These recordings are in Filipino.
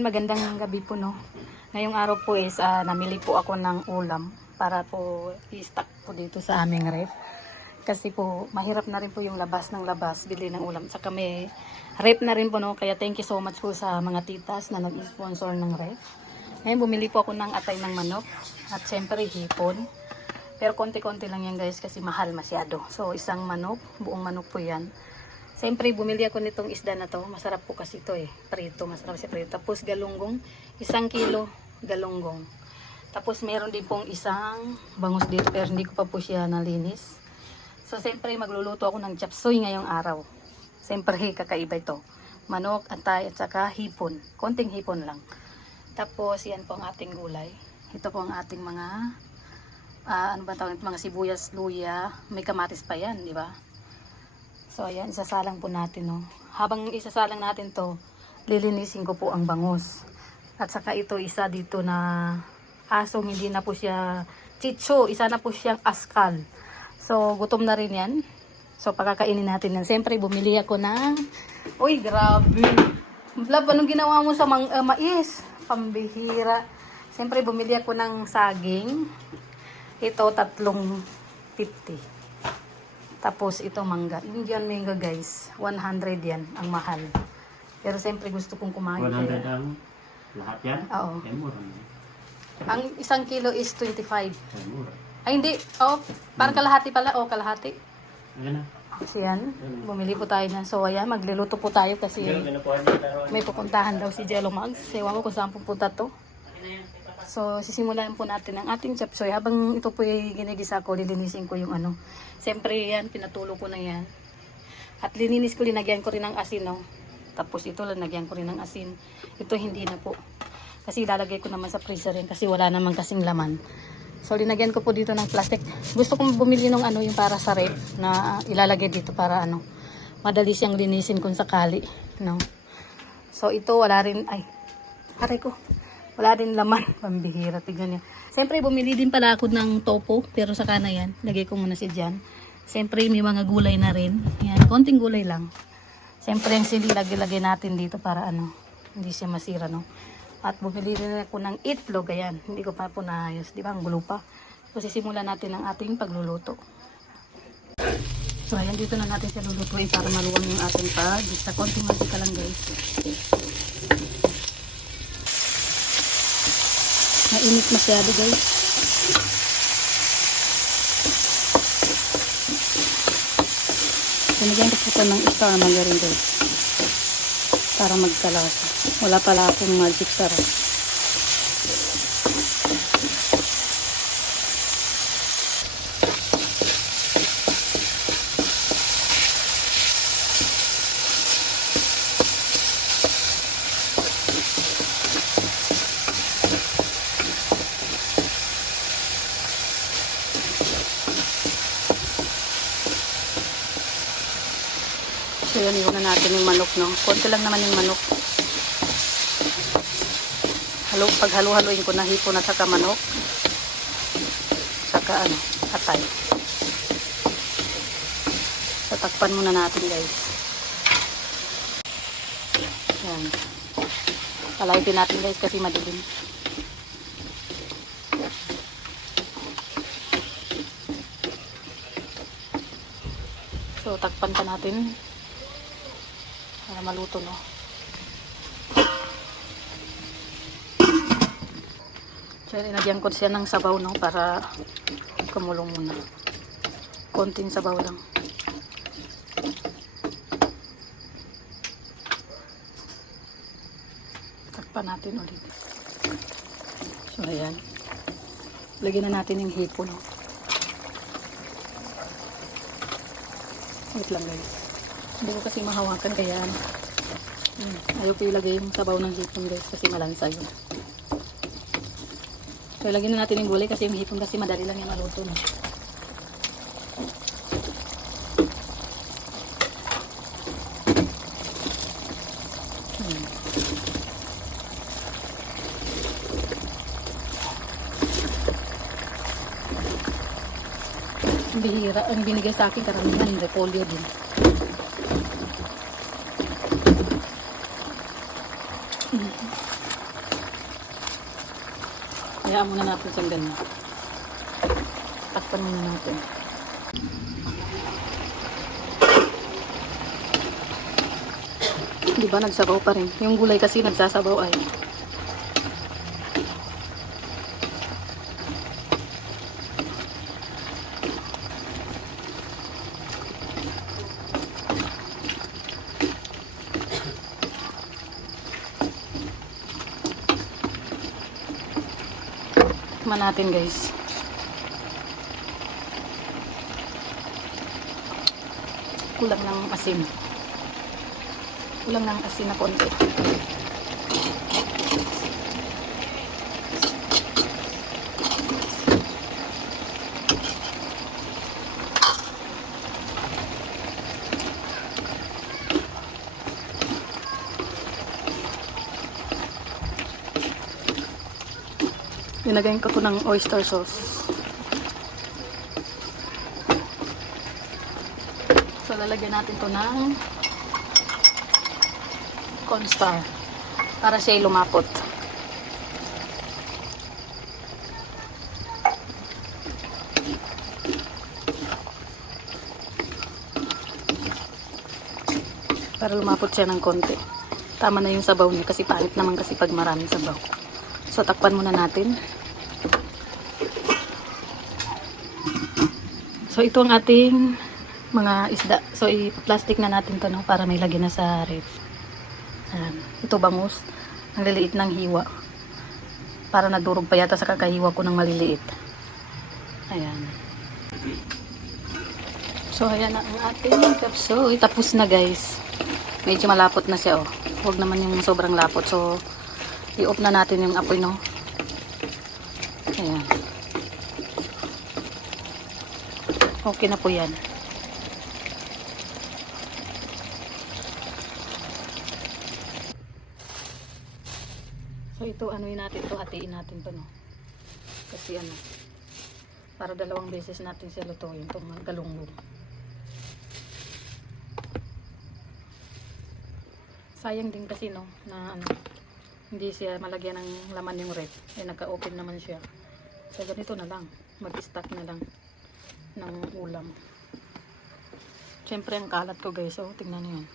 Magandang gabi po, no. Ngayong araw po is namili po ako ng ulam para po i-stock po dito sa aming ref. Kasi po mahirap na rin po yung labas ng labas bili ng ulam. Saka may ref na rin po, no. Kaya thank you so much po sa mga titas na nag-sponsor ng ref. Ngayon bumili po ako ng atay ng manok at syempre hipon. Pero konti-konti lang yan guys kasi mahal masyado. So isang manok, buong manok po yan. Siyempre, bumili ako nitong isda na to. Masarap po kasi ito eh. Prito, masarap si prito. Tapos galunggong, 1 kilo galunggong. Tapos meron din pong isang bangus dito pero hindi ko pa po siya nalinis. So, siyempre, magluluto ako ng chop suey ngayong araw. Siyempre, kakaiba ito. Manok, atay, at saka hipon. Konting hipon lang. Tapos, yan po ang ating gulay. Ito po ang ating mga, ano ba tawag, mga sibuyas, luya. May kamatis pa yan, di ba? So ayan, isasalang po natin, no. Habang isasalang natin to, lilinisin ko po ang bangus. At saka ito isa dito na asong hindi na po siya chicho, isa na po siyang askal. So gutom na rin yan. So pakakainin natin yan. Siyempre bumili ako ng, uy grabe. Love, anong ginawa mo sa mais? Pambihira. Siyempre bumili ako ng saging. Ito 350. Tapos ito mangga. Indian mango guys. 100 yan. Ang mahal. Pero siyempre gusto kong kumain. 100 ang lahat yan? Oo. Ay, mura. Ang 1 kilo is 25. Ay, mura. Ay hindi. Oh, parang kalahati pala. Oh, kalahati. Ayan na. Kasi yan. Bumili po tayo na. So ayan, magluluto po tayo kasi may pupuntahan daw si Jello Mags. Ewan ko kung saan pupunta to. So, sisimulan po natin ang ating chop suey. Habang ito po ay ginigisa ko, lilinisin ko yung ano. Siyempre yan, pinatulo ko na yan. At lininis ko, linagyan ko rin ng asin, no. Tapos ito, linagyan ko rin ng asin. Ito hindi na po. Kasi ilalagay ko naman sa freezer yan kasi wala naman kasing laman. So, linagyan ko po dito ng plastic. Gusto kong bumili ng ano, yung para sa ref na ilalagay dito para ano, madali siyang linisin kung sakali, no. So, ito wala rin, ay, aray ko. Wala din laman. Pambihira. Tignan niyo. Siyempre, bumili din pala ako ng topo. Pero saka na yan. Lagay ko muna si dyan. Siyempre, may mga gulay na rin. Yan. Konting gulay lang. Siyempre, yung sili, lagay natin dito para ano, hindi siya masira, no? At bumili din ako ng itlog. Ayan. Hindi ko pa po naayos. Di ba? Ang gulo pa. So, sisimulan natin ang ating pagluluto. So, ayan. Dito na natin siya lulutuin para maluwang yung ating pag. Sa konting mantika lang, guys. Mainit masyado guys. Binigyan ko po ng star margarine guys. Para magkalasa. Wala pala akong magic sarap. So yun, iwan na natin yung manok, no? Konti lang naman yung manok. Pag halo-haloin ko na hipon at saka manok. Saka ano, atay. So takpan muna natin guys. Yan. Palahitin natin guys kasi madilim. So takpan pa natin. Para maluto, no. So, inagyan ko siya ng sabaw, no, para kumulong muna. Konting sabaw lang. Takpan natin ulit. So, ayan. Lagyan na natin yung hipon, no. Wait lang, guys. Hindi ko kasi mahawakan kaya ayaw ko ilagay yung sabaw ng hipon guys kasi malansa yun. So ilagyan na natin yung gulay kasi yung hipon kasi madali lang yung maluto, no? Bihira ang binigay sa akin karamihan repolyo din. Hayaan muna natin siyang ganyan. Takpan muna natin. Di ba nagsabaw pa rin? Yung gulay kasi nagsasabaw ay. Tikman natin guys. Kulang ng asin. Kulang ng asin na konti. Nilagyan ko to ng oyster sauce. So, lalagyan natin to ng cornstarch para siya lumapot. Para lumapot siya ng konti. Tama na yung sabaw niya kasi pangit naman kasi pag maraming sabaw. So, takpan muna natin. So, ito ang ating mga isda. So, i-plastic na natin to, no, para may lagyan na sa ref. Ayan. Ito bangus. Ang liliit ng hiwa. Para nadurog pa yata sa kakahiwa ko ng maliliit. Ayan. So, ayan na ang ating kapsoy. Tapos na guys. Medyo malapot na siya, oh. Huwag naman yung sobrang lapot. So, i-off na natin yung apoy, no. Ayan. Okay na po yan. So ito, anuin natin to, hatiin natin to, no. Kasi ano, para dalawang beses natin siya lutuin itong galunggong. Sayang din kasi, no, na ano, hindi siya malagyan ng laman yung ref. Eh, nagka-open naman siya. So ganito na lang, mag-stack na lang ng ulam. Siyempre ang kalat ko guys, so tingnan niyo yan.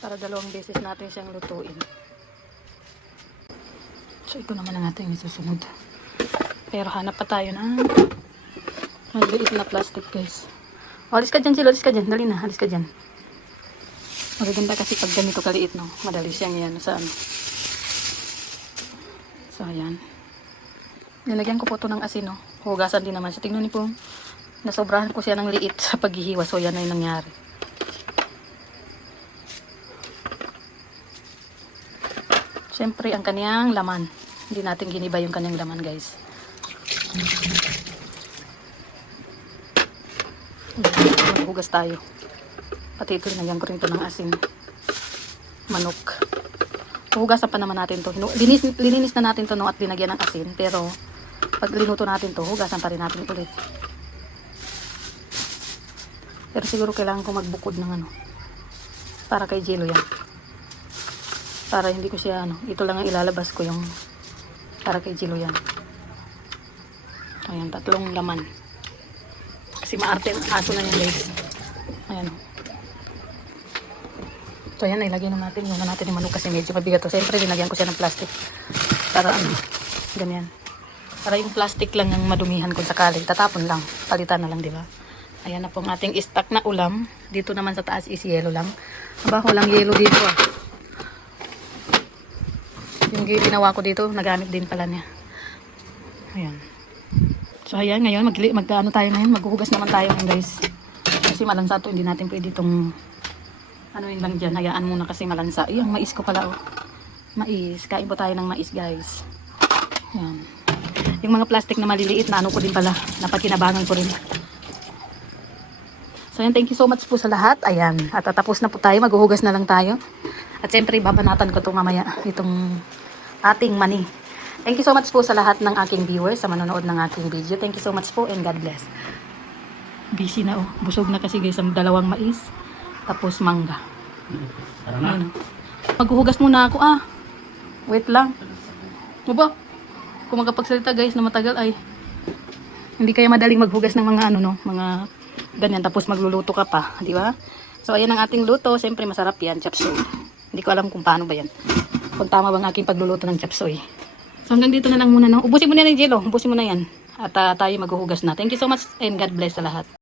Para dalawang beses natin siyang lutuin. So ito naman ang ating isusunod. Pero hanap pa tayo ng maliit na plastic guys. O, alis ka dyan sila, alis ka dyan. Dali na, alis ka dyan. Magaganda kasi pag ganito kaliit, no? Madali siyang yan sa ano. So, ayan. Nilagyan ko po ito ng asin, no? Hugasan din naman siya. Tingnan niyo po, nasobrahan ko siya ng liit sa paghihiwa. So, yan na yung nangyari. Siyempre, ang kaniyang laman. Hindi natin giniba yung kaniyang laman, guys. Maghugas tayo. Pati ito, nilagyan ko rin ito ng asin. Manok. Hugasan pa naman natin to. Lininis na natin to, no, at linagyan ng asin. Pero pag linuto natin to, hugasan pa rin natin ulit. Pero siguro kailangan ko magbukod ng ano. Para kay Jello yan. Para hindi ko siya ano. Ito lang ang ilalabas ko yung para kay Jello yan. Ayan, 3 laman. Kasi maarte ang aso na yan guys. Ayan. So ayan, ilagay na natin yung natin yung manok kasi medyo mabigat to. Siyempre, dinagyan ko siya ng plastic. Para ano, ganyan. Para yung plastic lang ang madumihan kung sakali. Tatapon lang. Palitan na lang, di ba? Ayan na po ang ating stock na ulam. Dito naman sa taas is yellow lang. Aba, walang yellow dito ah. Yung ginawa ko dito, nagamit din pala niya. Ayan. So ayan, ngayon, mag-ano tayo ngayon? Maghuhugas naman tayo ngayon guys. Kasi malansa to, hindi natin pwede itong ano yun lang dyan, hayaan muna kasi malansa. Yung mais ko pala, oh. Mais. Kain po tayo ng mais, guys. Yan. Yung mga plastic na maliliit, na ano ko din pala. Napagkinabangan ko rin. So, yan. Thank you so much po sa lahat. Ayan. At tatapos na po tayo. Maghuhugas na lang tayo. At siyempre, babanatan ko ito mamaya. Itong ating mani. Thank you so much po sa lahat ng aking viewers sa manonood ng aking video. Thank you so much po and God bless. Busy na, oh. Busog na kasi, guys, ang dalawang mais. Tapos mangga. Tara na. Ayun, oh. Maghuhugas muna ako Wait lang. Ano ba? Kung magkapagsalita guys na matagal ay hindi kaya madaling maghugas ng mga mga ganyan tapos magluluto ka pa, di ba? So ayan ang ating luto, siyempre masarap yan, chop suey. Hindi ko alam kung paano ba yan. Kung tama bang aking pagluluto ng chop suey. So hanggang dito na lang muna, no. Ubusin mo na yan, Jello. Ubusin mo na yan. At tayo maghuhugas na. Thank you so much and God bless sa lahat.